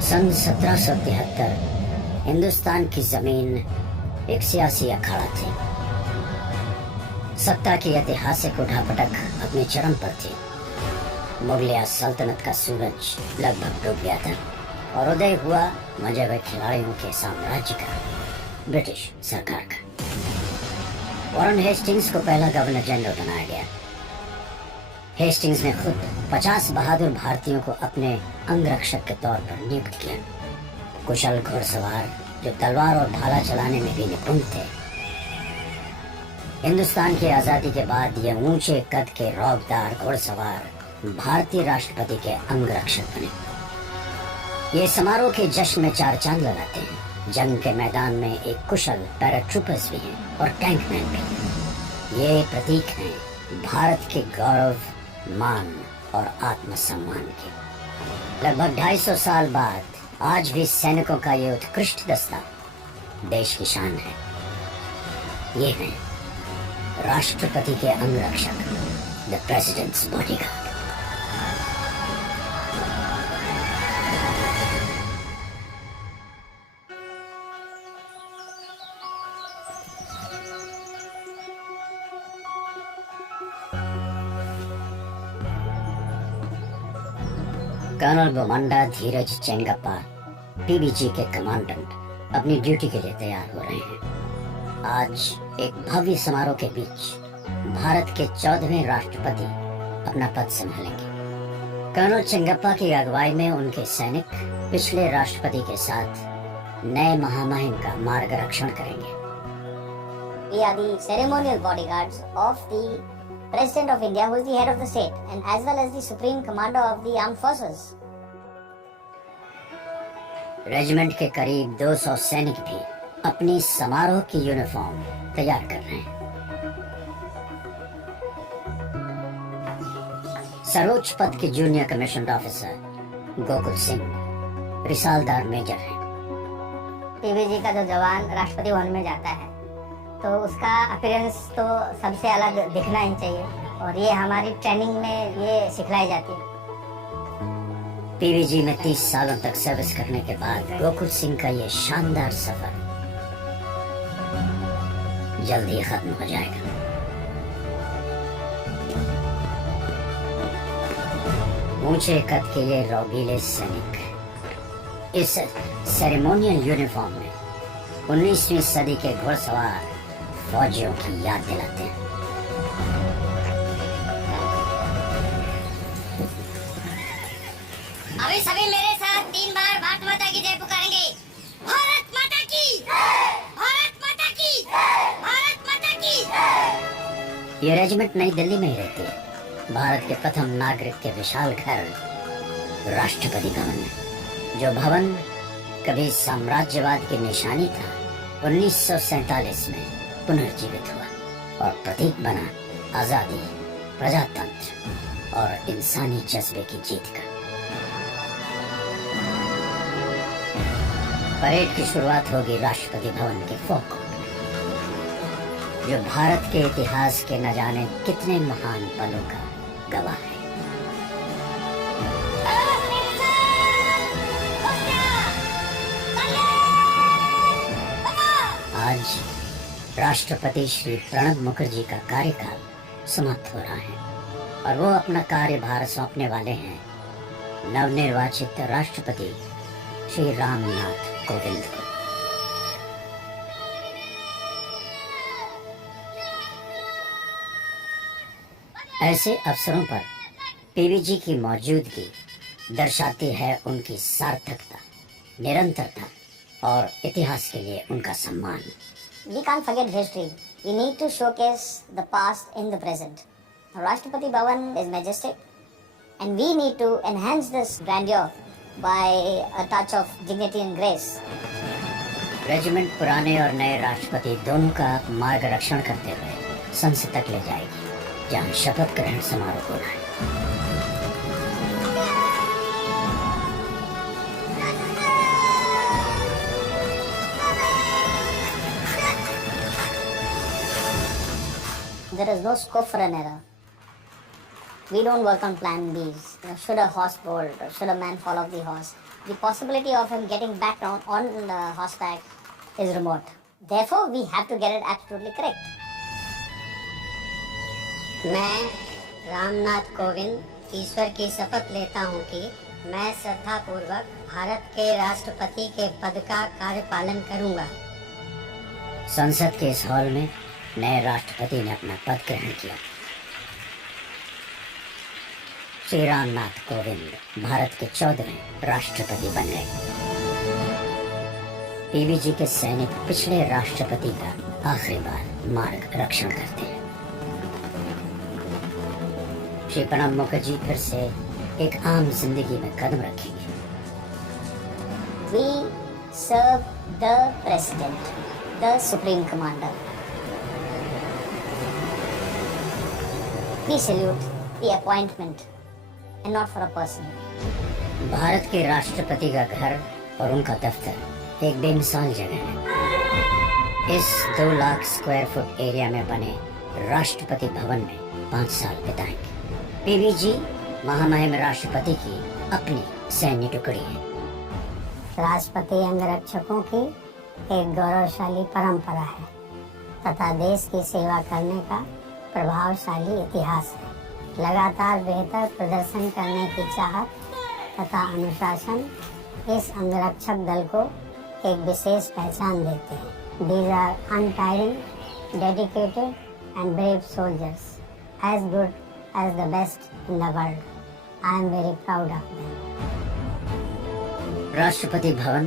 सन 1773 हिंदुस्तान की जमीन एक सियासी अखाड़ा थी। सत्ता की ऐतिहासिक उठापटक अपने चरम पर थी। मुगलिया सल्तनत का सूरज लगभग डूब गया था और उदय हुआ मजे हुए खिलाड़ियों के साम्राज्य का, ब्रिटिश सरकार का। वॉरेन हेस्टिंग्स को पहला गवर्नर जनरल बनाया गया। हेस्टिंग्स ने खुद 50 बहादुर भारतीयों को अपने अंगरक्षक के तौर पर नियुक्त किया। कुशल घुड़सवार जो तलवार और भाला चलाने में भी निपुण थे। हिंदुस्तान की आजादी के बाद ये ऊंचे कद के रौबदार घुड़सवार भारतीय राष्ट्रपति के अंगरक्षक बने। ये समारोह के जश्न में चार चांद लगाते हैं। जंग के मैदान में एक कुशल पैराट्रूपर्स भी हैं और टैंकमैन भी। ये प्रतीक हैं भारत के गौरव, मान और आत्मसम्मान के। लगभग 250 साल बाद आज भी सैनिकों का ये उत्कृष्ट दस्ता देश की शान है। ये हैं राष्ट्रपति के अंगरक्षक, the president's bodyguard. Colonel बोमंडा Dheeraj Chengappa, PBG के कमांडेंट, अपनी ड्यूटी के लिए तैयार हो रहे हैं। आज एक भव्य समारोह के बीच भारत के 14वें राष्ट्रपति अपना पद संभालेंगे। कर्नल चेंगप्पा की अगुवाई में उनके सैनिक पिछले राष्ट्रपति के साथ नए महामहिम का मार्गरक्षण करेंगे। We are the ceremonial bodyguards of the President of India, who is the head of the state, and as well as the Supreme Commander of the Armed Forces. Regiment के करीब 200 सैनिक भी अपनी समारोह की यूनिफॉर्म तैयार कर रहे हैं। सर्वोच्च पद के junior commissioned officer Gokul Singh रिसालदार मेजर हैं। पीबीजी का जो जवान राष्ट्रपति भवन में जाता है तो उसका अपीयरेंस तो सबसे अलग दिखना ही चाहिए, और ये हमारी ट्रेनिंग में ये सिखलाई जाती है। पीबीजी में 30 सालों तक सर्विस करने के बाद गोकुल सिंह का ये शानदार सफर जल्द ही खत्म हो जाएगा। ऊंचे कद के ये रौबीले सैनिक इस सेरेमोनियल यूनिफॉर्म में 19वीं सदी के घुड़सवार फौजियों की याद दिलाते हैं। अभी सभी मेरे साथ 3 बार भारत माता की जय पुकारेंगे। भारत माता की, भारत माता की, भारत माता की। ये रेजिमेंट नई दिल्ली में ही रहती है। भारत के प्रथम नागरिक के विशाल घर राष्ट्रपति भवन में, जो भवन कभी साम्राज्यवाद की निशानी था, 1947 में पुनर्जीवित हुआ और प्रतीक बना आजादी, प्रजातंत्र और इंसानी जज्बे की जीत का। परेड की शुरुआत होगी राष्ट्रपति भवन के फोरकोर्ट में, जो भारत के इतिहास के न जाने कितने महान पलों का गवाह है। आज राष्ट्रपति श्री प्रणब मुखर्जी का कार्यकाल समाप्त हो रहा है और वो अपना कार्यभार सौंपने वाले हैं नवनिर्वाचित राष्ट्रपति श्री रामनाथ कोविंद को। ऐसे अवसरों पर पीबीजी की मौजूदगी दर्शाती है उनकी सार्थकता, निरंतरता और इतिहास के लिए उनका सम्मान। We can't forget history. We need to showcase the past in the present. The Rashtrapati Bhavan is majestic, and we need to enhance this grandeur by a touch of dignity and grace. Regiment पुराने और नए राष्ट्रपति दोनों का मार्गरक्षण करते हुए संसद तक ले जाएगी, जहां शपथ ग्रहण समारोह हो रहा है। There is no scope for an error. We don't work on plan Bs. Should a horse bolt or should a man fall off the horse? the possibility of him getting back on horseback is remote. Therefore, we have to get it absolutely correct. मैं रामनाथ कोविंद ईश्वर की शपथ लेता हूँ कि मैं श्रद्धापूर्वक भारत के राष्ट्रपति के पद का कार्यपालन करूंगा। संसद के इस हॉल में नए राष्ट्रपति ने अपना पद ग्रहण किया। श्री रामनाथ कोविंद भारत के 14वें राष्ट्रपति बन गए। पीवीजी के सैनिक पिछले राष्ट्रपति का आखिरी बार मार्ग रक्षण करते हैं। श्री प्रणब मुखर्जी फिर से एक आम जिंदगी में कदम रखेंगे। We serve the president, the supreme commander. We salute the appointment and not for a person. Bharat के राष्ट्रपति का घर और उनका दफ्तर एक बेमिसाल जगह है। इस 2 लाख स्क्वायर फुट एरिया में बने राष्ट्रपति भवन में 5 साल बिताएंगे। पीवीजी महामहिम राष्ट्रपति की अपनी सैन्य टुकड़ी है। राष्ट्रपति अंगरक्षकों की एक गौरवशाली परंपरा है तथा देश की सेवा करने का प्रभावशाली इतिहास है। लगातार बेहतर प्रदर्शन करने की चाहत तथा अनुशासन इस अंगरक्षक दल को एक विशेष पहचान देते हैं। These are untiring, dedicated and brave soldiers, as good as the best in the world. I am very proud of them. Rashtrapati Bhavan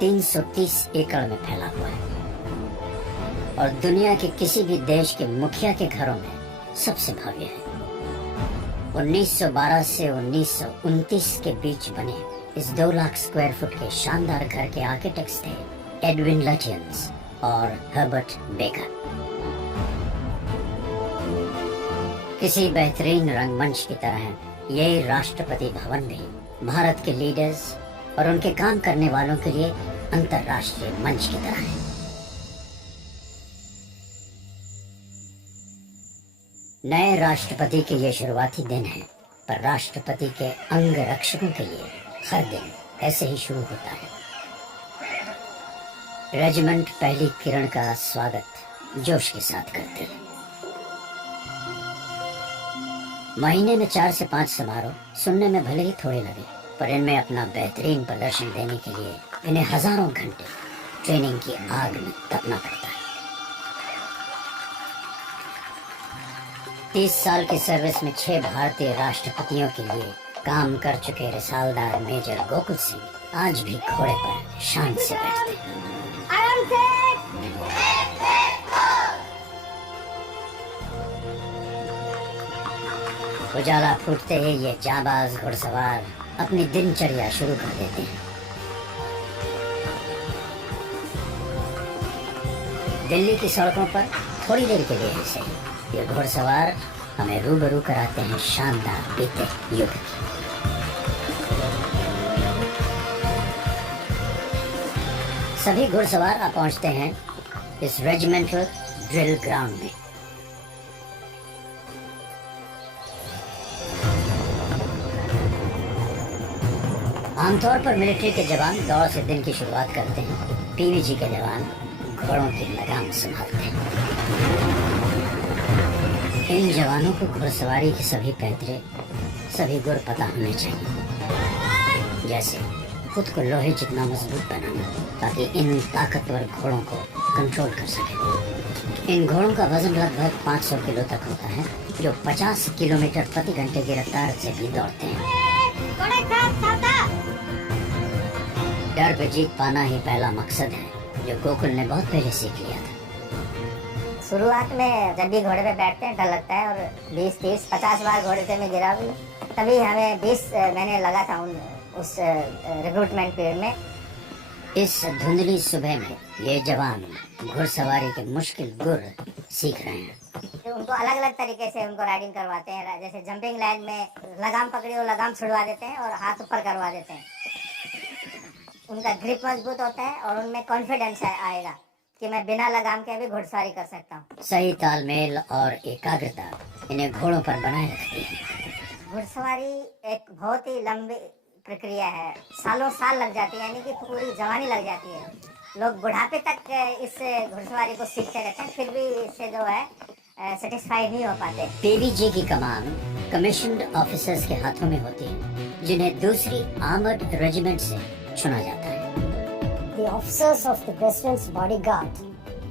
330 एकड़ में फैला हुआ है और दुनिया के किसी भी देश के मुखिया के घरों में सबसे भव्य है। 1912 से 1929 के बीच बने इस 2 लाख स्क्वायर फुट के शानदार घर के आर्किटेक्ट्स थे एडविन लटियंस और हर्बर्ट बेकर। किसी बेहतरीन रंगमंच की तरह ये राष्ट्रपति भवन भी भारत के लीडर्स और उनके काम करने वालों के लिए अंतर्राष्ट्रीय मंच की तरह है। नए राष्ट्रपति के ये शुरुआती दिन है, पर राष्ट्रपति के अंग रक्षकों के लिए हर दिन ऐसे ही शुरू होता है। रेजिमेंट पहली किरण का स्वागत जोश के साथ करते हैं। महीने में 4 से 5 समारोह सुनने में भले ही थोड़े लगे, पर इनमें अपना बेहतरीन प्रदर्शन देने के लिए इन्हें हजारों घंटे ट्रेनिंग की आग में तपना पड़ता है। 30 साल की सर्विस में 6 भारतीय राष्ट्रपतियों के लिए काम कर चुके रिसालदार मेजर गोकुल सिंह आज भी घोड़े पर शान से बैठते हैं। उजाला फूटते ही ये जाबाज घुड़सवार अपनी दिनचर्या शुरू कर देते हैं। दिल्ली की सड़कों पर थोड़ी देर के लिए ही सही, ये घुड़सवार हमें रूबरू कराते हैं शानदार बीते युग की। सभी घुड़सवार आ पहुंचते हैं इस रेजिमेंटल ड्रिल ग्राउंड में। आमतौर पर मिलिट्री के जवान दौड़ से दिन की शुरुआत करते हैं। पीवीजी के जवान घोड़ों की लगाम संभालते हैं। इन जवानों को घुड़सवारी के सभी पैतरे, सभी गुर पता होने चाहिए। जैसे खुद को लोहे जितना मजबूत बनाना, ताकि इन ताकतवर घोड़ों को कंट्रोल कर सके। इन घोड़ों का वजन लगभग 500 किलो तक होता है, जो 50 किलोमीटर प्रति घंटे की रफ्तार से भी दौड़ते हैं। डर पे जीत पाना ही पहला मकसद है, जो गोकुल ने बहुत पहले सीख लिया था। शुरुआत में जब भी घोड़े पे बैठते हैं डर लगता है, और 20, 30, 50 बार घोड़े से मैं गिरा भी, तभी हमें 20 महीने लगा था उस रिक्रूटमेंट पीरियड में। इस धुंधली सुबह में ये जवान घुड़सवारी के मुश्किल गुर सीख रहे हैं। उनको अलग अलग तरीके से उनको राइडिंग करवाते हैं। जैसे जंपिंग लाइन में लगाम पकड़ी और लगाम छुड़वा देते हैं और हाथ ऊपर करवा देते हैं। उनका ग्रिप मजबूत होता है और उनमें कॉन्फिडेंस आएगा कि मैं बिना लगाम के भी घुड़सवारी कर सकता हूँ। सही तालमेल और एकाग्रता इन्हें घोड़ों पर बनाए रखती है। घुड़सवारी एक बहुत ही लंबी प्रक्रिया है, सालों साल लग जाती है, यानी कि पूरी जवानी लग जाती है। लोग बुढ़ापे तक इस घुड़सवारी को सीखते रहते हैं, फिर भी इससे जो है सेटिस्फाई नहीं हो पाते। पीवीजी की कमान कमीशन्ड ऑफिसर्स के हाथों में होती है, जिन्हें दूसरी आर्मर्ड रेजिमेंट से चुना जाता है। The officers of the president's bodyguard,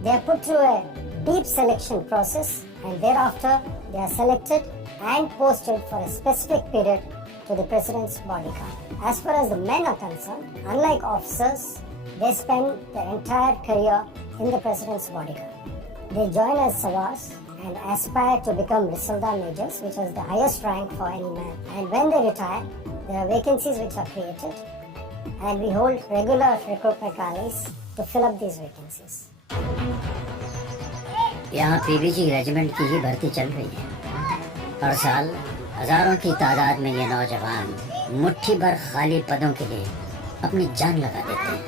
they are put through a deep selection process, and thereafter they are selected and posted for a specific period to the president's bodyguard. As far as the men are concerned, unlike officers, they spend their entire career in the president's bodyguard. They join as savars and aspire to become Risaldar majors, which is the highest rank for any man. And when they retire, there are vacancies which are created, and we hold regular recruitment rallies to fill up these vacancies. यहाँ पीवीजी regiment की ही भर्ती चल रही है। हर साल हजारों की तादाद में ये नौजवान मुट्ठी भर खाली पदों के लिए अपनी जान लगा देते हैं।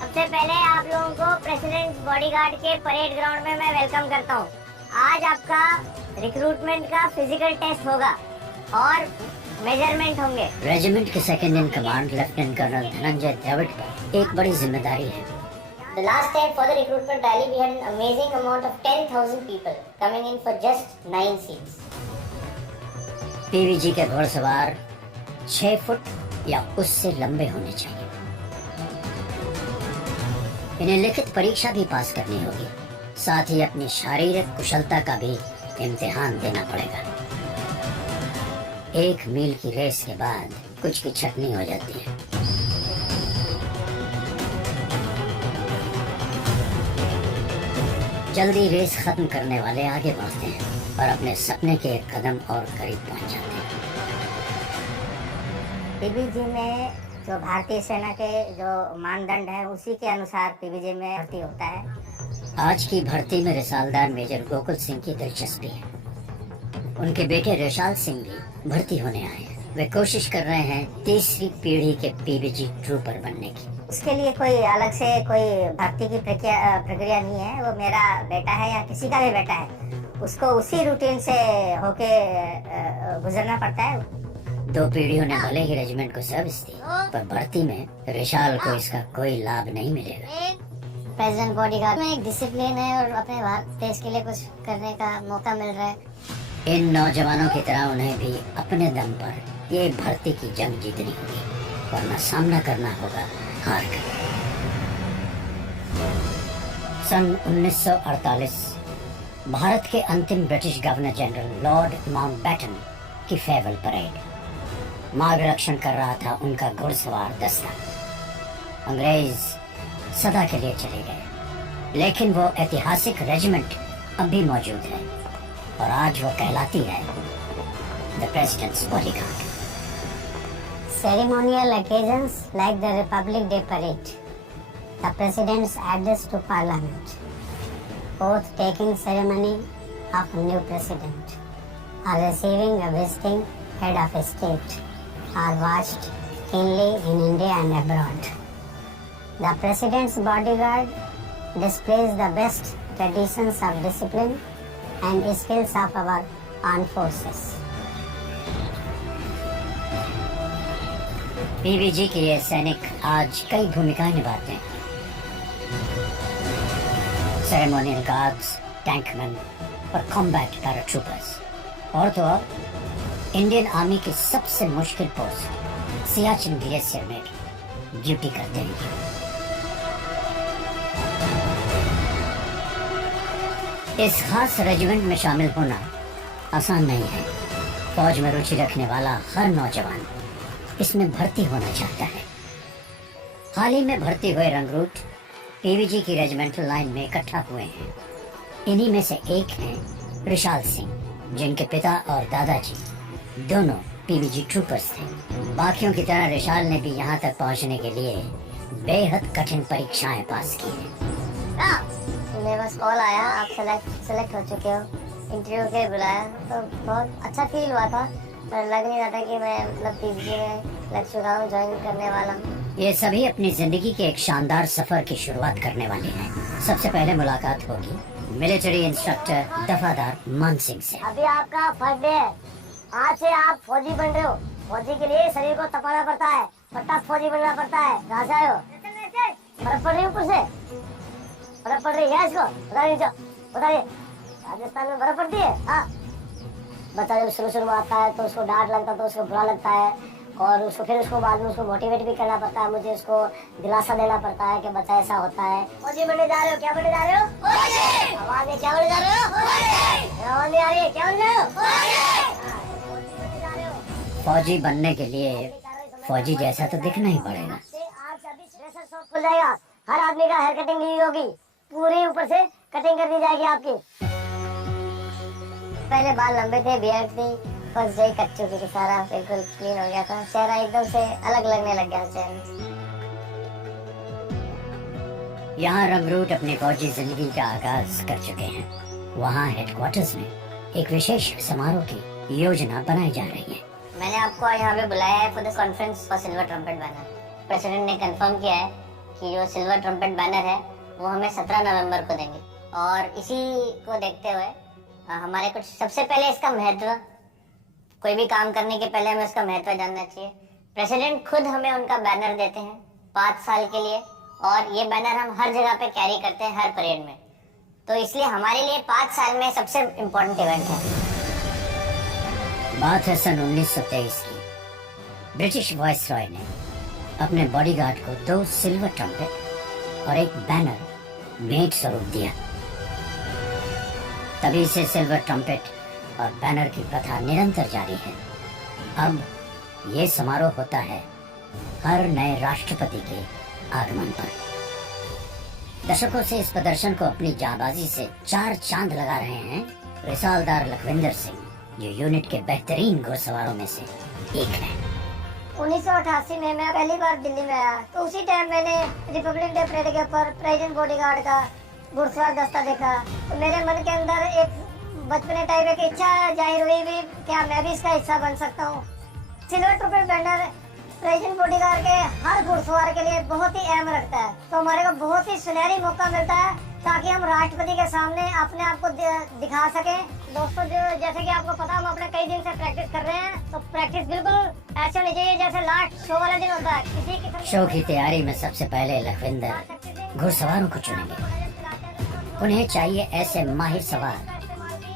सबसे पहले आप लोगों को प्रेसिडेंट बॉडीगार्ड के परेड ग्राउंड में मैं वेलकम करता हूँ। आज आपका रिक्रूटमेंट का फिजिकल टेस्ट होगा और मेजरमेंट होंगे। रेजिमेंट के second in command lieutenant colonel Dhananjay Dravid पर एक बड़ी जिम्मेदारी है। The last time for the recruitment rally, we had an amazing amount of 10,000 people coming in for just 9 seats. पीवीजी के घोड़सवार 6 फुट या उससे लंबे होने चाहिए। इन्हें लिखित परीक्षा भी पास करनी होगी, साथ ही अपनी शारीरिक कुशलता का भी इम्तिहान देना पड़ेगा। 1 मील की रेस के बाद कुछ की छटनी हो जाती है। जल्दी रेस खत्म करने वाले आगे बढ़ते हैं और अपने सपने के एक कदम और करीब पहुंच जाते हैं। पीवीजी में जो भारतीय सेना के जो मानदंड है उसी के अनुसार पीवीजी में भर्ती होता है। आज की भर्ती में रिसालदार मेजर गोकुल सिंह की दिलचस्पी है। उनके बेटे रिशाल सिंह भी भर्ती होने आए हैं। वे कोशिश कर रहे हैं तीसरी पीढ़ी के पीवीजी ट्रूपर बनने की। उसके लिए कोई अलग से कोई भर्ती की प्रक्रिया नहीं है। वो मेरा बेटा है या किसी का भी बेटा है, उसको उसी रूटीन से होके गुजरना पड़ता है। 2 पीढ़ियों ने भले ही रेजिमेंट को सर्विस दी, पर भर्ती में रिशाल को इसका कोई लाभ नहीं मिलेगा। प्रेसिडेंट बॉडीगार्ड में एक डिसिप्लिन है और अपने भारत देश के लिए कुछ करने का मौका मिल रहा है। इन नौजवानों की तरह उन्हें भी अपने दम पर ये भर्ती की जंग जीतनी होगी, वरना सामना करना होगा हार का। सन 1948 भारत के अंतिम British governor general Lord Mountbatten की फेयरवेल परेड। मार्गरक्षण कर रहा था उनका घुड़सवार दस्ता। अंग्रेज सदा के लिए चले गए, लेकिन वो ऐतिहासिक रेजिमेंट अब भी मौजूद है और आज वो कहलाती है the president's bodyguard. Ceremonial occasions like the Republic Day Parade, the President's address to Parliament, oath taking ceremony of a new President, or receiving a visiting head of a state are watched keenly in India and abroad. The President's bodyguard displays the best traditions of discipline and skills of our armed forces. पीवीजी के ये सैनिक आज कई भूमिकाएं निभाते हैं। Ceremonial guards, टैंकमैन और combat paratroopers. और तो और इंडियन आर्मी की सबसे मुश्किल पोस्ट सियाचिन ग्लेशियर में ड्यूटी करते हैं। इस खास रेजिमेंट में शामिल होना आसान नहीं है। फौज में रुचि रखने वाला हर नौजवान इसमें भर्ती होना चाहता है। हाल ही में भर्ती हुए रंगरूट पीवीजी की रेजिमेंटल लाइन में इकट्ठा हुए हैं। इन्हीं में से एक हैं रिशाल सिंह, जिनके पिता और दादाजी दोनों पीवीजी ट्रूपर्स थे। बाकियों की तरह रिशाल ने भी यहाँ तक पहुँचने के लिए बेहद कठिन परीक्षाएं पास की हैं। मेरे पास कॉल आया, आप सेलेक्ट हो चुके हो, इंटरव्यू के लिए बुलाया, तो बहुत अच्छा फील हुआ था। पर लग नहीं रहा था कि मैं मतलब पीवीजी में लग चुका हूँ, ज्वाइन करने वाला हूँ। ये सभी अपनी जिंदगी के एक शानदार सफर की शुरुआत करने वाले हैं। सबसे पहले मुलाकात होगी मिलिट्री इंस्ट्रक्टर दफादार मान सिंह से। अभी आपका फर्स्ट डे है, आज से आप फौजी बन रहे हो। फौजी के लिए शरीर को तपाना पड़ता है, फटाक फौजी बनना पड़ता है। कहाँ से आए हो? बर्फ पड़ रही है ऊपर से? बर्फ पड़ रही है इसको? बताइए राजस्थान में बर्फ पड़ती है? हाँ। बच्चा जब शुरू में आता है तो उसको डांट लगता है, तो उसको बुरा लगता है, और उसको फिर उसको बाद में उसको मोटिवेट भी करना पड़ता है। मुझे उसको दिलासा देना पड़ता है कि बच्चा ऐसा होता है। फौजी बनने जा रहे हो? क्या बनने जा रहे हो? आवाज में क्या बनने जा रहे हो? आवाज नहीं आ रही है, क्या बनने जा रहे हो? फौजी बनने के लिए फौजी जैसा तो दिखना ही पड़ेगा। खुल जाएगा, हर आदमी का हेयर कटिंग ली होगी, पूरी ऊपर से कटिंग कर दी जाएगी आपकी। पहले बाल लंबे थे, बियर्ड थी, फर्स्ट डे कट चुकी थी, सारा बिल्कुल क्लीन हो गया था, चेहरा एकदम से अलग लगने लग गया चेहरा। यहाँ रंगरूट अपनी फौजी जिंदगी का आगाज कर चुके हैं। वहाँ हेडक्वार्टर्स में एक विशेष समारोह की योजना बनाई जा रही है। मैंने आपको यहाँ पे बुलाया है for the conference for silver trumpet banner. President ने कंफर्म किया है कि जो सिल्वर ट्रम्पेट बैनर है वो हमें 17 नवंबर को देंगे, और इसी को देखते हुए हमारे कुछ सबसे पहले इसका महत्व, कोई भी काम करने के पहले हमें उसका महत्व जानना चाहिए। प्रेसिडेंट खुद हमें उनका बैनर देते हैं 5 साल के लिए, और ये बैनर हम हर जगह पे कैरी करते हैं, हर परेड में। तो इसलिए हमारे लिए 5 साल में सबसे इम्पोर्टेंट इवेंट है। बात है सन 1923 की। ब्रिटिश वायसरॉय ने अपने बॉडीगार्ड को 2 सिल्वर ट्रम्पेट और एक बैनर भेंट स्वरूप दिया। तभी से सिल्वर ट्रम्पेट और बैनर की प्रथा निरंतर जारी है। अब ये समारोह होता है हर नए राष्ट्रपति के आगमन पर। दशकों से इस प्रदर्शन को अपनी जाबाजी से 4 चांद लगा रहे हैं रिसालदार लखविंदर सिंह, जो यूनिट के बेहतरीन घुड़सवारों में से एक है। 1988 में मैं पहली बार दिल्ली में आया, तो उसी टाइम मैंने रिपब्लिक डे परेड के ऊपर प्रेसिडेंट बॉडीगार्ड का घुड़सवार दस्ता देखा, तो मेरे मन के अंदर एक बचपने टाइप एक इच्छा जाहिर हुई भी, क्या मैं भी इसका हिस्सा बन सकता हूँ। Silver trumpet banner president bodyguard के हर घुड़सवार के लिए बहुत ही अहम रखता है, तो हमारे को बहुत ही सुनहरी मौका मिलता है ताकि हम राष्ट्रपति के सामने अपने आप को दिखा सकें। दोस्तों, जो जैसे कि आपको पता, हम अपने कई दिन से प्रैक्टिस कर रहे हैं, तो प्रैक्टिस बिल्कुल ऐसे होनी चाहिए जैसे लास्ट शो वाला दिन होता है। किसी किस्म शो की तैयारी में सबसे पहले लखविंदर घुड़सवारों को चुनेंगे। उन्हें चाहिए ऐसे माहिर सवार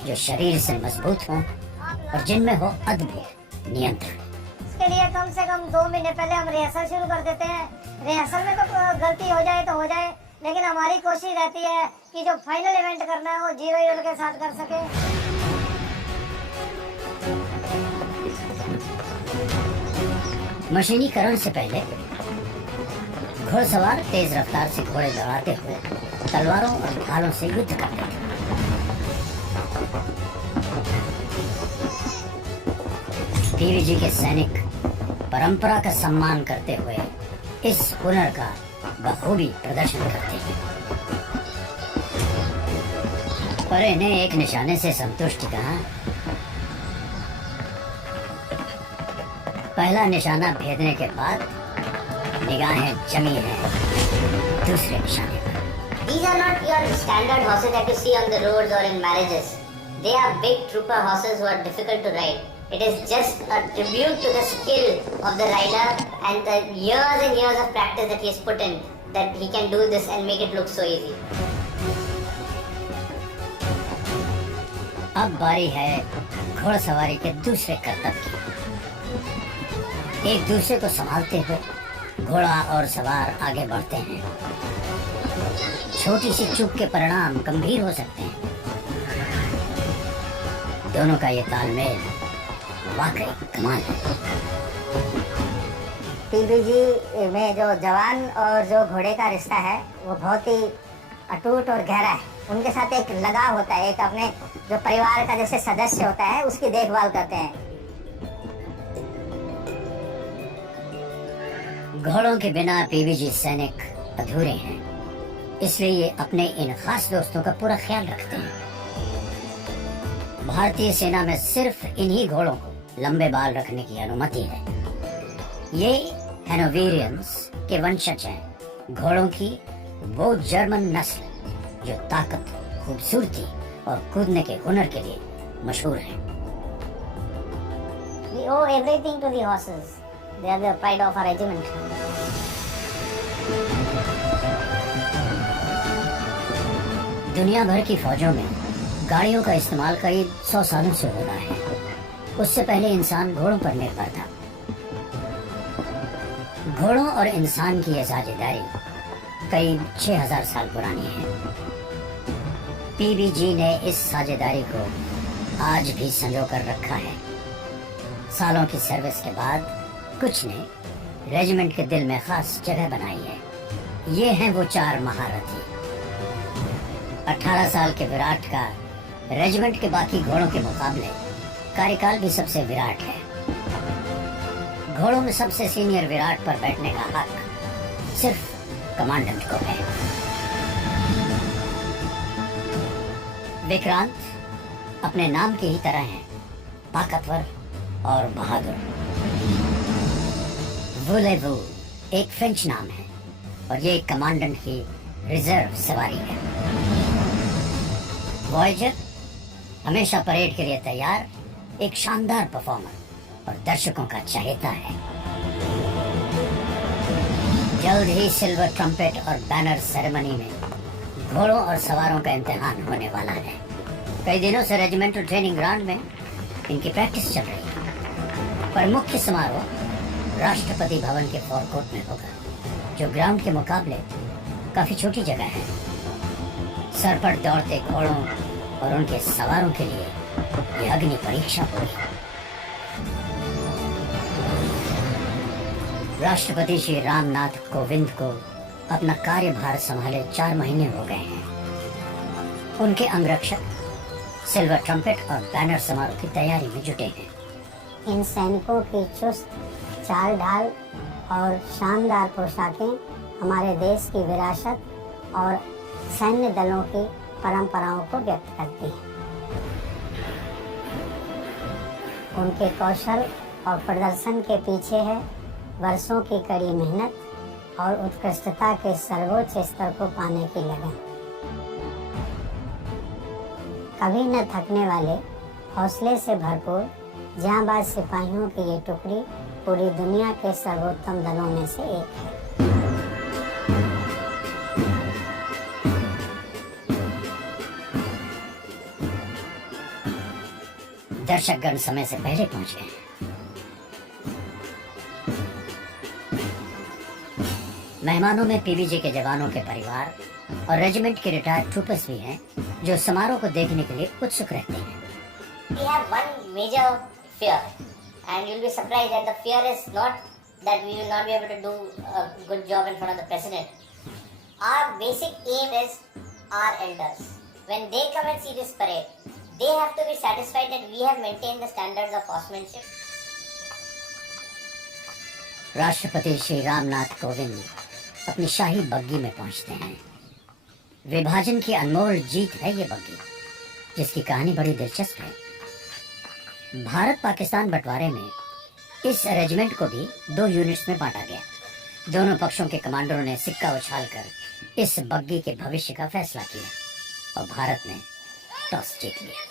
जो शरीर से मजबूत हों और जिनमें हो अद्भुत नियंत्रण। इसके लिए कम से कम 2 महीने पहले हम रिहर्सल शुरू कर देते हैं। रिहर्सल में तो गलती हो जाए तो हो जाए, लेकिन हमारी कोशिश रहती है कि जो फाइनल इवेंट करना है वो 0-0 के साथ कर सके। मशीनीकरण से पहले घुड़सवार तेज रफ्तार से घोड़े दौड़ाते हुए तलवारों और ढालों से युद्ध करते थे। पीवीजी के सैनिक परंपरा का सम्मान करते हुए इस हुनर का बखूबी प्रदर्शन करते हैं। परे ने एक निशाने से संतुष्ट कहा, पहला निशाना भेदने के बाद निगाहें जमी हैं दूसरे निशाने पर। These are not your standard horses that you see on the roads or in marriages. They are big trooper horses who are difficult to ride. It is just a tribute to the skill of the rider and the years and years of practice that he has put in, that he can do this and make it look so easy. अब बारी है घोड़सवारी के दूसरे करतब की। एक दूसरे को संभालते हुए घोड़ा और सवार आगे बढ़ते हैं। छोटी सी चूक के परिणाम गंभीर हो सकते हैं। दोनों का ये तालमेल वाकई कमाल है। पीबीजी में जो जवान और जो घोड़े का रिश्ता है वो बहुत ही अटूट और गहरा है। उनके साथ एक लगाव होता है, एक अपने जो परिवार का जैसे सदस्य होता है उसकी देखभाल करते हैं। घोड़ों के बिना पीवीजी सैनिक अधूरे हैं, इसलिए ये अपने इन खास दोस्तों का पूरा ख्याल रखते हैं। भारतीय सेना में सिर्फ इन्हीं घोड़ों को लंबे बाल रखने की अनुमति है। ये हैनोवेरियंस के वंशज हैं, घोड़ों की वो जर्मन नस्ल जो ताकत, खूबसूरती और कूदने के हुनर के लिए मशहूर है। We owe everything to the horses. They are the pride of our regiment. दुनिया भर की फौजों में गाड़ियों का इस्तेमाल करीब 100 सालों से हो रहा है। उससे पहले इंसान घोड़ों पर निर्भर था। घोड़ों और इंसान की यह साझेदारी करीब 6000 साल पुरानी है। पीबीजी ने इस साझेदारी को आज भी संजो कर रखा है। सालों की सर्विस के बाद कुछ ने रेजिमेंट के दिल में खास जगह बनाई है। ये हैं वो 4 महारथी। 18 साल के विराट का रेजिमेंट के बाकी घोड़ों के मुकाबले कार्यकाल भी सबसे विराट है। घोड़ों में सबसे सीनियर विराट पर बैठने का हक सिर्फ कमांडेंट को है। विक्रांत अपने नाम की ही तरह है, ताकतवर और बहादुर। वुलेवू एक फ्रेंच नाम है और ये कमांडेंट की रिजर्व सवारी है। वॉयेजर हमेशा परेड के लिए तैयार, एक शानदार परफॉर्मर और दर्शकों का चहेता है। जल्द ही सिल्वर ट्रम्पेट और बैनर सेरेमनी में घोड़ों और सवारों का इम्तिहान होने वाला है। कई दिनों से रेजिमेंटल ट्रेनिंग ग्राउंड में इनकी प्रैक्टिस चल रही है, पर मुख्य समारोह राष्ट्रपति भवन के फोरकोर्ट में होगा, जो ग्राउंड के मुकाबले काफी छोटी जगह है। सर पर दौड़ते घोड़ों और उनके सवारों के लिए यह अग्नि परीक्षा होगी। राष्ट्रपति श्री रामनाथ कोविंद को अपना कार्यभार संभाले 4 महीने हो गए हैं। उनके अंगरक्षक सिल्वर ट्रम्पेट और बैनर समारोह की तैयारी में जुटे हैं। इन सैनिकों की चुस्त चाल ढाल और शानदार पोशाकें हमारे देश की विरासत और सैन्य दलों की परंपराओं को व्यक्त करती हैं। उनके कौशल और प्रदर्शन के पीछे है वर्षों की कड़ी मेहनत और उत्कृष्टता के सर्वोच्च स्तर को पाने की लगन। कभी न थकने वाले, हौसले से भरपूर, जांबाज सिपाहियों की ये टुकड़ी पूरी दुनिया के सर्वोत्तम दलों में से एक है। दर्शकगण समय से पहले पहुंच गए हैं। मेहमानों में पीबीजी के जवानों के परिवार और रेजिमेंट के रिटायर्ड ट्रूपर्स भी हैं, जो समारोह को देखने के लिए उत्सुक रहते हैं। We have one major fear, and you'll be surprised that the fear is not that we will not be able to do a good job in front of the president. Our basic aim is our elders. When they come and see this parade, they have to be satisfied that we have maintained the standards of horsemanship. राष्ट्रपति श्री रामनाथ कोविंद अपनी शाही बग्गी में पहुंचते हैं। विभाजन की अनमोल जीत है ये बग्गी, जिसकी कहानी बड़ी दिलचस्प है। भारत पाकिस्तान बंटवारे में इस रेजिमेंट को भी 2 यूनिट्स में बांटा गया। दोनों पक्षों के कमांडरों ने सिक्का उछालकर इस बग्गी के भविष्य का फैसला किया और भारत ने टॉस जीत लिया।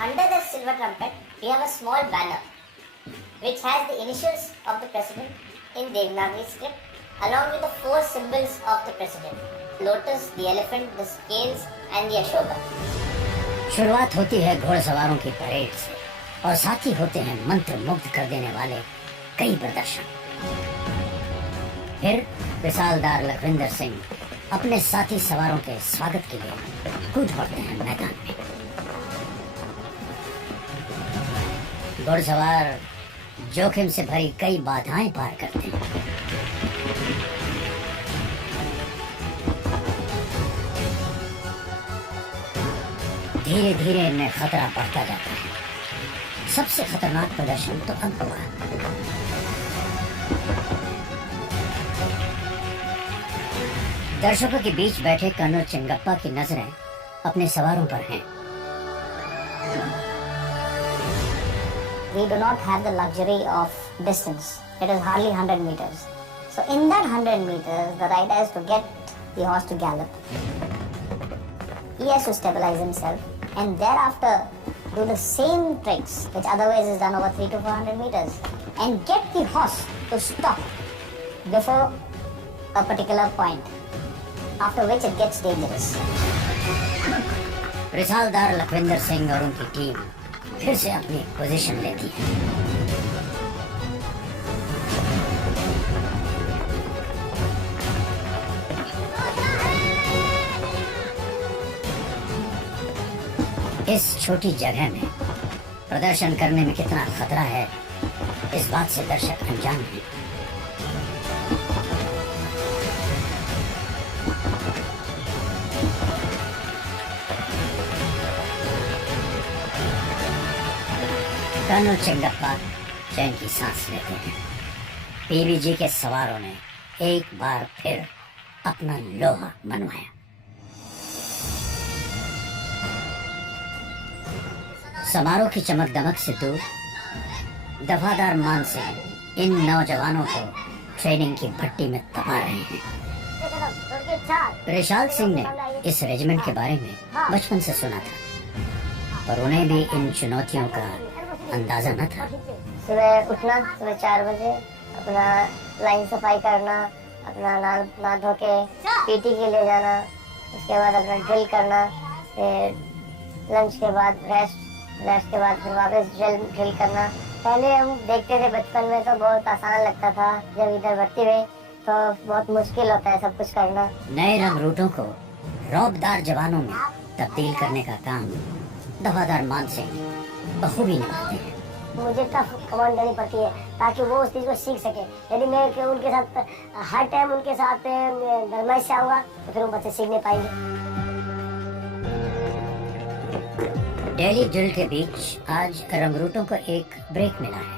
Under the silver trumpet, we have a small banner which has the initials of the president in Devanagari script, along with the 4 symbols of the president: lotus, the elephant, the scales, and the ashoka. शुरुआत होती है घोड़सवारों की parade से और साथ ही होते हैं मंत्र मुग्ध कर देने वाले कई प्रदर्शन। फिर मिसालदार लखविंदर सिंह अपने साथी सवारों के स्वागत के लिए कूद पड़ते हैं मैदान में। घुड़सवार जोखिम से भरी कई बाधाएं पार करते हैं। धीरे धीरे इनमें खतरा बढ़ता जाता है। सबसे खतरनाक प्रदर्शन तो अब हुआ। दर्शकों के बीच बैठे कर्नल चिंगप्पा की नजरें अपने सवारों पर हैं। We do not have the luxury of distance. It is hardly 100 meters. So in that 100 meters, the rider has to get the horse to gallop. He has to stabilize himself and thereafter do the same tricks which otherwise is done over 300 to 400 meters and get the horse to stop before a particular point, after which it gets dangerous. Risaldar Lakhwinder Singh और उनकी team फिर से अपनी position लेती है। इस छोटी जगह में प्रदर्शन करने में कितना खतरा है, इस बात से दर्शक अनजान हैं। कर्नल चिंगप्पा चैन की सांस लेते हैं। पीवीजी के सवारों ने एक बार फिर अपना लोहा मनवाया। समारोह की चमक दमक से दूर दफादार मान सिंह इन नौजवानों को ट्रेनिंग की भट्टी में तपा रहे हैं। रिशाल सिंह ने इस रेजिमेंट के बारे में बचपन से सुना था, पर उन्हें भी इन चुनौतियों का अंदाजा न था। सुबह उठना, सुबह 4 बजे अपना लाइन सफाई करना, अपना नहा धो के पीटी के लिए जाना, उसके बाद अपना ड्रिल करना, फिर लंच के बाद रेस्ट के बाद फिर वापस ड्रिल करना। पहले हम देखते थे बचपन में तो बहुत आसान लगता था, जब इधर भर्ती हुए तो बहुत मुश्किल होता है सब कुछ करना। नए रंगरूटों को रौबदार जवानों में तब्दील करने का काम दफादार मान सिंह बखूबी निभाते हैं। मुझे टफ कमांड देनी पड़ती है ताकि वो उस चीज को सीख सके। यदि मैं उनके साथ हर टाइम उनके साथ नरमाई से आऊंगा तो फिर वो बच्चे सीख नहीं पाएंगे। डेली ड्रिल के बीच आज रंगरूटों को एक ब्रेक मिला है।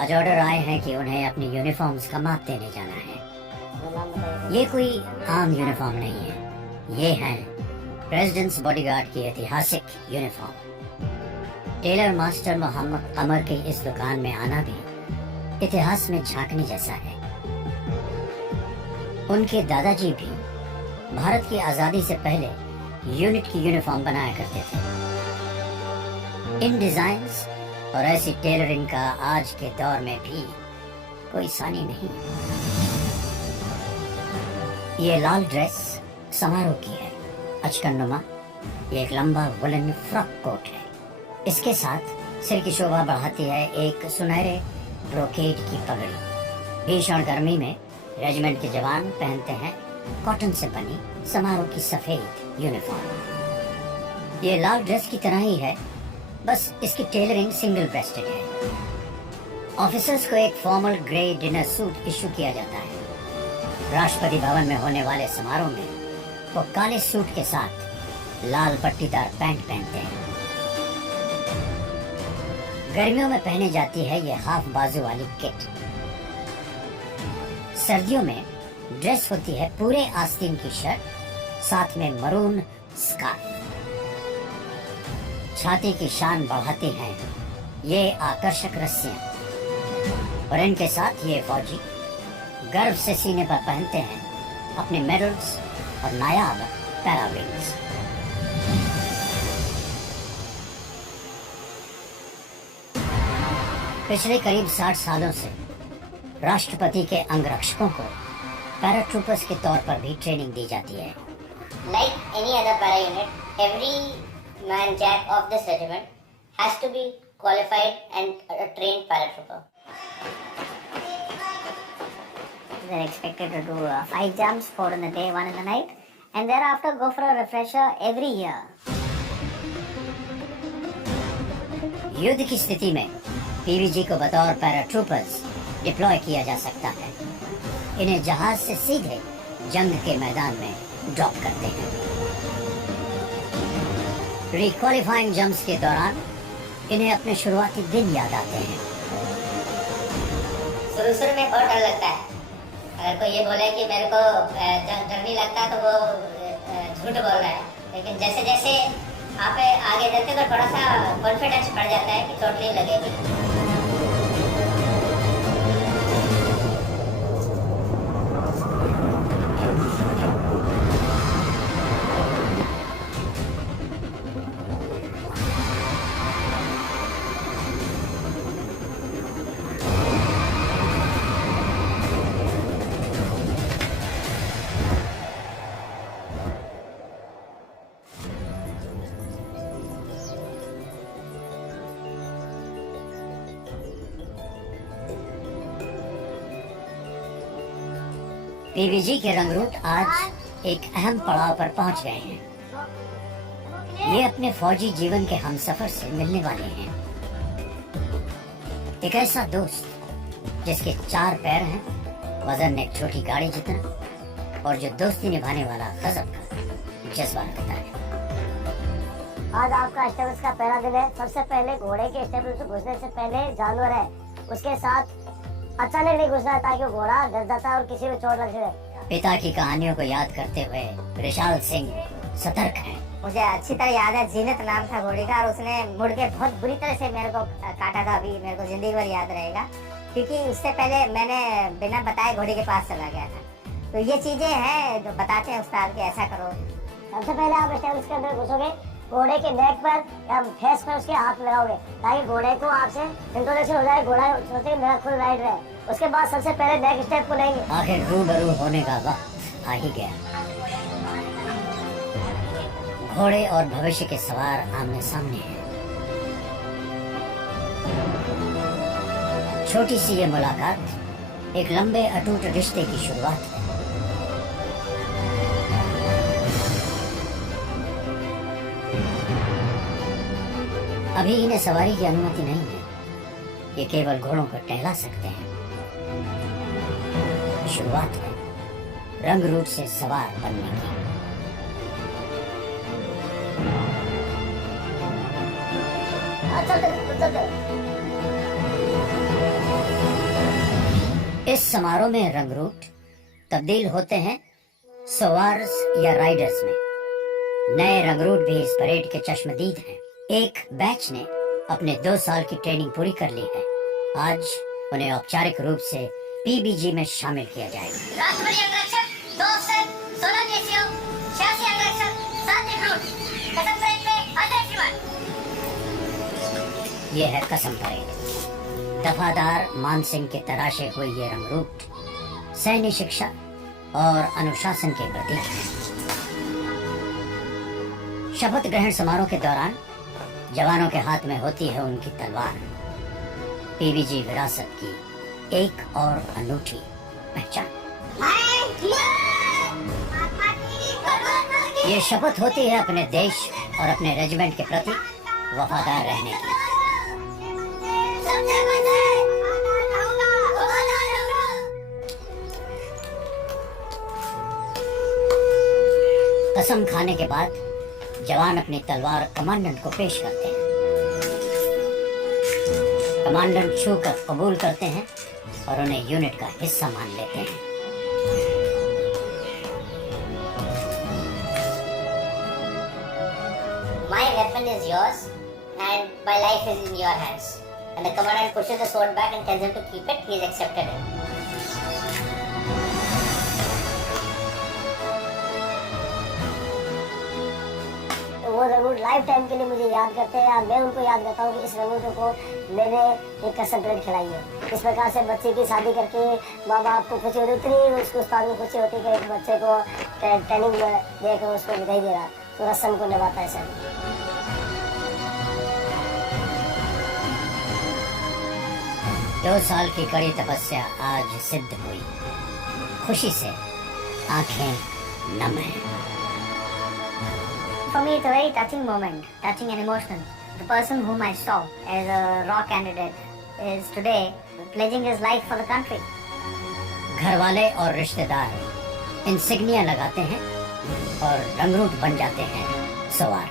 आज ऑर्डर आए हैं कि उन्हें अपनी यूनिफॉर्म्स का माप देने जाना है। ये कोई आम यूनिफॉर्म नहीं है, ये है प्रेसिडेंट्स बॉडीगार्ड की ऐतिहासिक यूनिफॉर्म। टेलर मास्टर मोहम्मद कमर के इस दुकान में आना भी इतिहास में झांकने जैसा है। उनके दादाजी भी भारत की आजादी से पहले यूनिट की यूनिफॉर्म बनाया करते थे। इन डिजाइन्स और ऐसी टेलरिंग का आज के दौर में भी कोई सानी नहीं है। ये लाल ड्रेस समारोह की है, अचकनुमा। ये एक लंबा वुलन फ्रॉक कोट है। इसके साथ सिर की शोभा बढ़ाती है एक सुनहरे ब्रोकेड की पगड़ी। भीषण गर्मी में रेजिमेंट के जवान पहनते हैं कॉटन से बनी समारोह की सफेद यूनिफॉर्म। ये लाल ड्रेस की तरह ही है, बस इसकी टेलरिंग सिंगल ब्रेस्टेड है। ऑफिसर्स को एक formal grey dinner suit issue किया जाता है। राष्ट्रपति भवन में होने वाले समारोह में वो काले सूट के साथ लाल पट्टीदार पैंट पहनते हैं। गर्मियों में पहने जाती है ये हाफ बाजू वाली किट। सर्दियों में ड्रेस होती है पूरे आस्तीन की शर्ट, साथ में मरून स्कार्फ। छाती की शान बढ़ाती हैं ये आकर्षक रस्सियां, और इनके साथ ये फौजी गर्व से सीने पर पहनते हैं अपने मेडल्स और नायाब पैराविंग्स। पिछले करीब 60 सालों से राष्ट्रपति के अंगरक्षकों को पैराट्रूपर्स के तौर पर भी ट्रेनिंग दी जाती है। Like any other para unit, every man jack of this regiment has to be qualified and a trained paratrooper. They're expected to do 5 jumps, 4 in the day, 1 in the night, and thereafter go for a refresher every year. युद्ध की स्थिति में पीवीजी को बतौर paratroopers deploy किया जा सकता है। इन्हें जहाज से सीधे जंग के मैदान में ड्रॉप करते हैं। रिक्वालिफाइंग जंप्स के दौरान इन्हें अपने शुरुआती दिन याद आते हैं। शुरू में बहुत डर लगता है। अगर कोई ये बोले कि मेरे को डर नहीं लगता तो वो झूठ बोल रहा है। लेकिन जैसे जैसे आप आगे जाते तो थोड़ा सा कॉन्फिडेंस बढ़ जाता है कि चोट नहीं लगेगी। पीवीजी के रंगरूट आज एक अहम पड़ाव पर पहुंच गए हैं। ये अपने फौजी जीवन के हमसफर से मिलने वाले हैं। एक ऐसा दोस्त जिसके 4 पैर हैं, वजन एक छोटी गाड़ी जितना, और जो दोस्ती निभाने वाला गजब का जज्बा रखता है। आज आपका स्टेबल्स का पहला दिन है। सबसे पहले घोड़े के स्टेबल्स में घुसने से पहले जानवर है उसके साथ अचानक नहीं घुसना है, ताकि घोड़ा डर जाता है और किसी को चोट लग जाए। पिता की कहानियों को याद करते हुए विशाल सिंह सतर्क हैं। मुझे अच्छी तरह याद है, जीनत नाम था घोड़ी का, और उसने मुड़ के बहुत बुरी तरह से मेरे को काटा था। अभी मेरे को जिंदगी भर याद रहेगा, क्योंकि उससे पहले मैंने बिना बताए घोड़ी के पास चला गया था। तो ये चीजें हैं जो बताते हैं उस्ताद के ऐसा करो। सबसे पहले आप स्टेबल्स के अंदर घुसोगे, घोड़े के नेक पर या फेस पर उसके हाथ लगाओगे, ताकि घोड़े को आपसे इंट्रोडक्शन हो जाए, घोड़ा सोचे मेरा खुद राइड रहे। उसके बाद सबसे पहले नेक स्टेप को लेंगे। आखिर रूबरू होने का वक्त आ ही गया। घोड़े और भविष्य के सवार आमने सामने हैं। छोटी सी ये मुलाकात एक लंबे अटूट रिश्ते की शुरुआत है। अभी इन्हें सवारी की अनुमति नहीं है, ये केवल घोड़ों को टहला सकते हैं। शुरुआत है रंग रूट से सवार बनने की। इस समारोह में रंग रूट तब्दील होते हैं सवार्स या राइडर्स में। नए रंग रूट भी इस परेड के चश्मदीद हैं। एक बैच ने अपने 2 साल की ट्रेनिंग पूरी कर ली है। आज उन्हें औपचारिक रूप से पीबीजी में शामिल किया जाएगा। राष्ट्रपति अंगरक्षक 2 अफसर, 16 केसीओ, 86 अंगरक्षक, 7 रिक्रूट। कसम परेड में अजय श्रीमान। ये है कसम परेड। दफादार मानसिंह के तराशे हुए ये रंगरूट सैन्य शिक्षा और अनुशासन के प्रतीक हैं। शपथ ग्रहण समारोह के दौरान जवानों के हाथ में होती है उनकी तलवार। पीवीजी विरासत की एक और अनूठी पहचान। ये शपथ होती है अपने देश और अपने रेजिमेंट के प्रति वफादार रहने की। कसम खाने के बाद जवान अपनी तलवार कमांडेंट को पेश करते हैं। कमांडेंट छूकर कबूल करते हैं और उन्हें यूनिट का हिस्सा मान लेते हैं। My weapon is yours and my life is in your hands. And the commandant pushes the sword back and tells him to keep it. He has accepted it. वो रंगूट लाइफ टाइम के लिए मुझे याद करते हैं, या मैं उनको याद करता हूँ कि इस रंगूट को मैंने एक कसम परेड खिलाई है। इस प्रकार से बच्चे की शादी करके माँ बाप को खुशी होती, उतनी उसको उस्ताद को खुशी होती कि एक बच्चे को ट्रेनिंग देकर उसको विदाई दे रहा, तो रस्म को निभाता है सर। 2 साल की कड़ी तपस्या आज सिद्ध हुई। खुशी से आंखें नम हैं। For me, it's a very touching moment, touching and emotional. The person whom I saw as a raw candidate is today pledging his life for the country. घर वाले और रिश्तेदार इंसिग्निया लगाते हैं और रंगरूट बन जाते हैं सवार।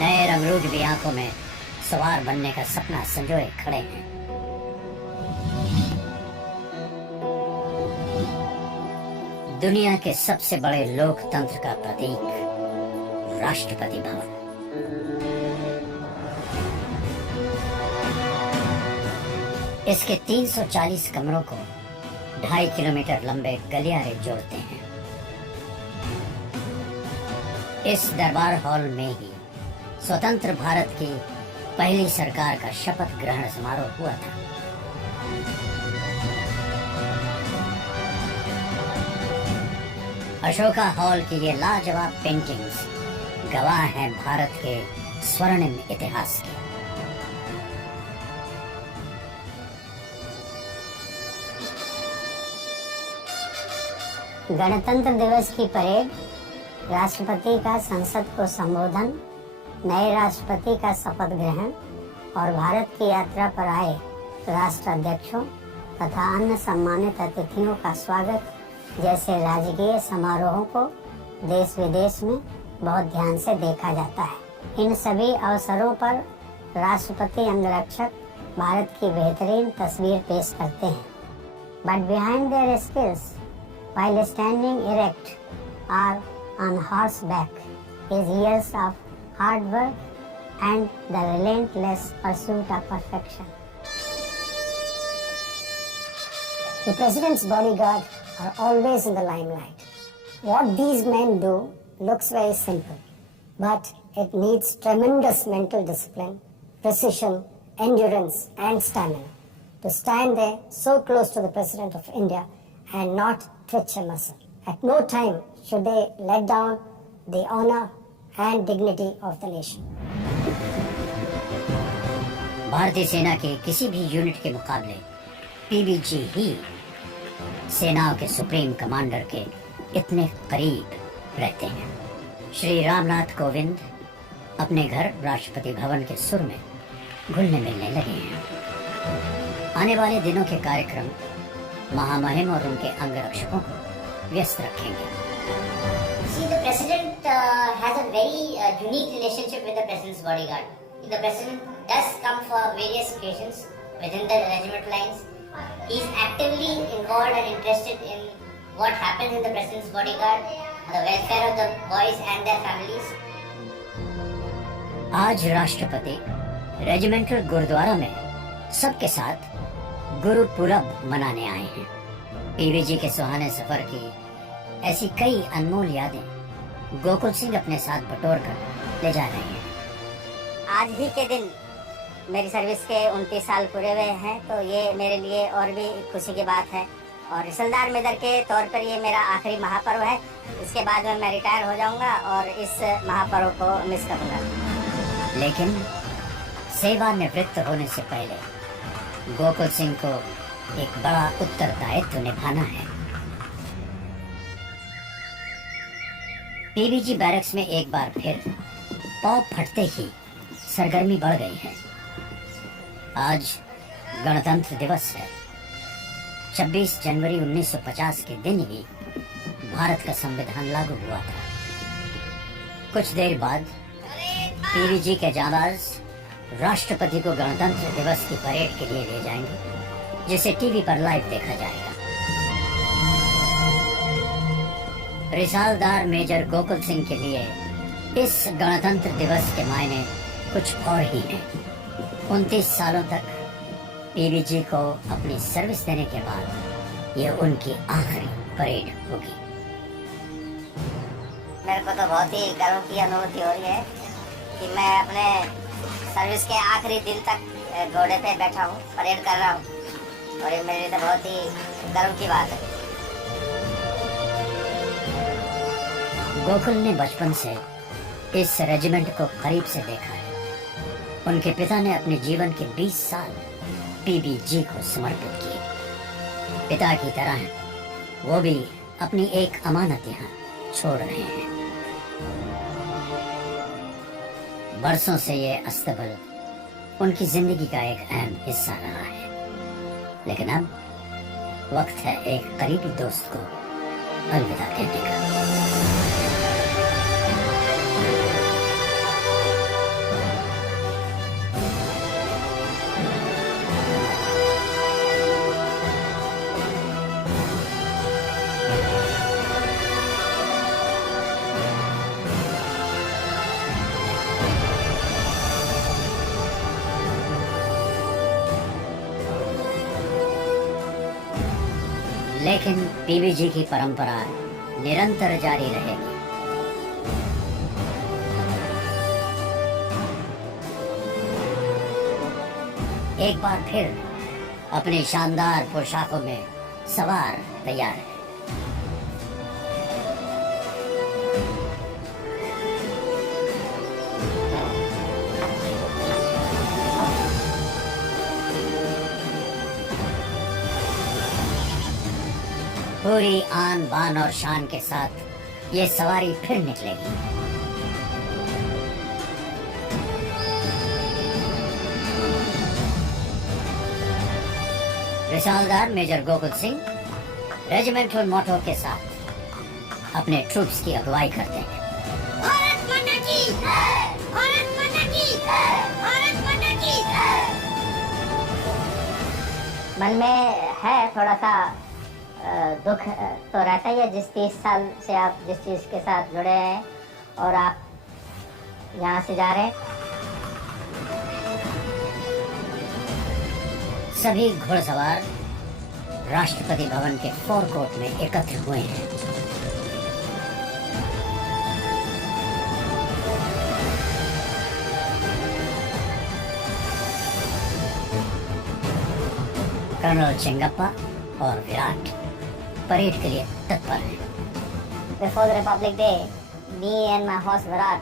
नए रंगरूट भी आंखों में सवार बनने का सपना संजोए खड़े हैं। दुनिया के सबसे बड़े लोकतंत्र का प्रतीक राष्ट्रपति भवन। इसके 340 कमरों को 2.5 किलोमीटर लंबे गलियारे जोड़ते हैं। इस दरबार हॉल में ही स्वतंत्र भारत की पहली सरकार का शपथ ग्रहण समारोह हुआ था। अशोका हॉल की ये लाजवाब पेंटिंग्स गवाह हैं भारत के स्वर्णिम इतिहास के। गणतंत्र दिवस की परेड, राष्ट्रपति का संसद को संबोधन, नए राष्ट्रपति का शपथ ग्रहण और भारत की यात्रा पर आए राष्ट्राध्यक्षों तथा अन्य सम्मानित अतिथियों का स्वागत जैसे राजकीय समारोहों को देश विदेश में बहुत ध्यान से देखा जाता है। इन सभी अवसरों पर राष्ट्रपति अंगरक्षक भारत की बेहतरीन तस्वीर पेश करते हैं। But behind their skills while standing erect or on horseback is years of hard work and the relentless pursuit of perfection. The president's bodyguard are always in the limelight. What these men do looks very simple, but it needs tremendous mental discipline, precision, endurance and stamina to stand there so close to the President of India and not twitch a muscle. At no time should they let down the honor and dignity of the nation. भारतीय सेना के किसी भी unit के मुकाबले PBG ही सेनाओं के supreme commander के इतने करीब रहते हैं। श्री रामनाथ कोविंद अपने घर राष्ट्रपति भवन के सुर में घुलने मिलने लगे हैं। आने वाले दिनों के कार्यक्रम महामहिम और उनके अंगरक्षकों को व्यस्त रखेंगे। See, the president has a very unique relationship with the president's bodyguard. The president does come for various occasions within the regiment lines. He is actively involved and interested in what happens in the president's bodyguard, the welfare of the boys and their families. आज राष्ट्रपति regimental gurdwara में सबके साथ गुरुपुरब मनाने आए हैं। PBG के सुहाने सफर की ऐसी कई अनमोल यादें गोकुल सिंह अपने साथ बटोर कर ले जा रहे हैं। आज ही के दिन मेरी सर्विस के 29 साल पूरे हुए हैं, तो ये मेरे लिए और भी खुशी की बात है। और रिसलदार मेजर के तौर पर ये मेरा आखिरी महापर्व है। इसके बाद में मैं रिटायर हो जाऊंगा और इस महापर्व को मिस करूंगा। लेकिन सेवानिवृत्त होने से पहले गोकुल सिंह को एक बड़ा उत्तरदायित्व निभाना है। पीबीजी बैरक्स में एक बार फिर पौ फटते ही सरगर्मी बढ़ गई है। आज गणतंत्र दिवस है। 26 जनवरी 1950 के दिन ही भारत का संविधान लागू हुआ था। कुछ देर बाद पीबीजी के जांबाज राष्ट्रपति को गणतंत्र दिवस की परेड के लिए ले जाएंगे, जिसे टीवी पर लाइव देखा जाएगा। रिसालदार मेजर गोकुल सिंह के लिए इस गणतंत्र दिवस के मायने कुछ और ही हैं। 29 सालों तक पीबीजी को अपनी सर्विस देने के बाद ये उनकी आखिरी परेड होगी। मेरे को तो बहुत ही गर्व की अनुभूति हो रही है कि मैं अपने सर्विस के आखिरी दिन तक घोड़े पे बैठा हूँ, परेड कर रहा हूँ, और ये मेरे लिए तो बहुत ही गर्व की बात है। गोकुल ने बचपन से इस रेजिमेंट को करीब से देखा है। उनके पिता ने अपने जीवन के 20 साल पीबीजी को समर्पित किए। पिता की तरह वो भी अपनी एक अमानत यहाँ छोड़ रहे हैं। बरसों से ये अस्तबल उनकी जिंदगी का एक अहम हिस्सा रहा है, लेकिन अब वक्त है एक करीबी दोस्त को अलविदा कहने का। लेकिन पीबीजी की परंपरा निरंतर जारी रहेगी। एक बार फिर अपनी शानदार पोशाकों में सवार तैयार है। पूरी आन बान और शान के साथ ये सवारी फिर निकलेगी। रिसालदार मेजर गोकुल सिंह रेजिमेंटल मोटो के साथ अपने ट्रूप्स की अगुवाई करते हैं। भारत माता की जय! भारत माता की जय! भारत माता की जय! मन में है थोड़ा सा दुख तो रहता ही है, जिस 30 साल से आप जिस चीज़ के साथ जुड़े हैं और आप यहाँ से जा रहे हैं। सभी घुड़सवार राष्ट्रपति भवन के फोरकोर्ट में एकत्र हुए हैं। कर्नल चेंगप्पा और विराट परेड के लिए तत्पर हैं। Before the Republic Day, me and my horse Virat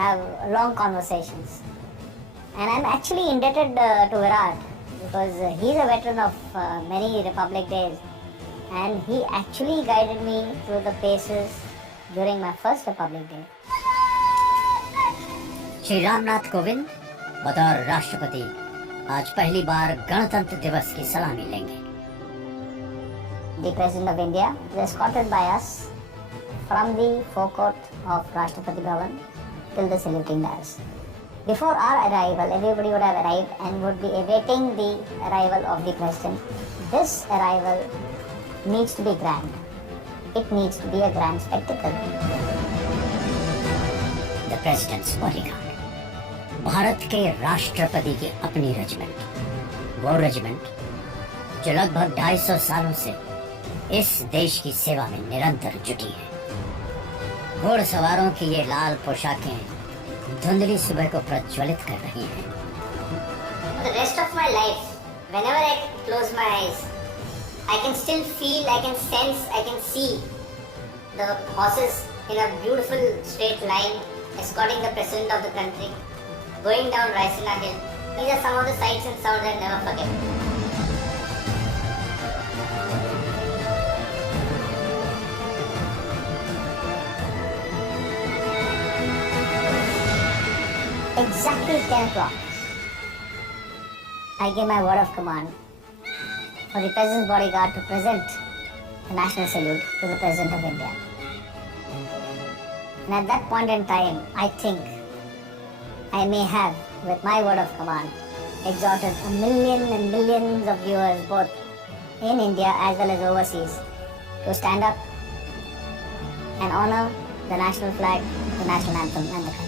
have long conversations. And I'm actually indebted to Virat because he's a veteran of many Republic Days. And he actually guided me through the paces during my first Republic Day. Shri Ramnath Kovind बतौर राष्ट्रपति आज पहली बार गणतंत्र दिवस की सलामी लेंगे। The President of India is escorted by us from the forecourt of Rashtrapati Bhavan till the saluting dais. Before our arrival, everybody would have arrived and would be awaiting the arrival of the President. This arrival needs to be grand. It needs to be a grand spectacle. The President's Bodyguard, Bharat के राष्ट्रपति की अपनी regiment, वो regiment जो लगभग 250 सालों से इस देश की सेवा में निरंतर जुटी है। घोड़सवारों की ये लाल पोशाकें धुंधली सुबह को प्रज्वलित कर रही हैं। For the rest of my life, whenever I close my eyes, I can still feel, I can sense, I can see the horses in a beautiful straight line escorting the president of the country, going down Raisina Hill. These are some of the sights and sounds I'll never forget. Exactly 10 o'clock, I gave my word of command for the President's Bodyguard to present the national salute to the President of India. And at that point in time, I think I may have, with my word of command, exhorted a million and millions of viewers, both in India as well as overseas, to stand up and honor the national flag, the national anthem, and the country.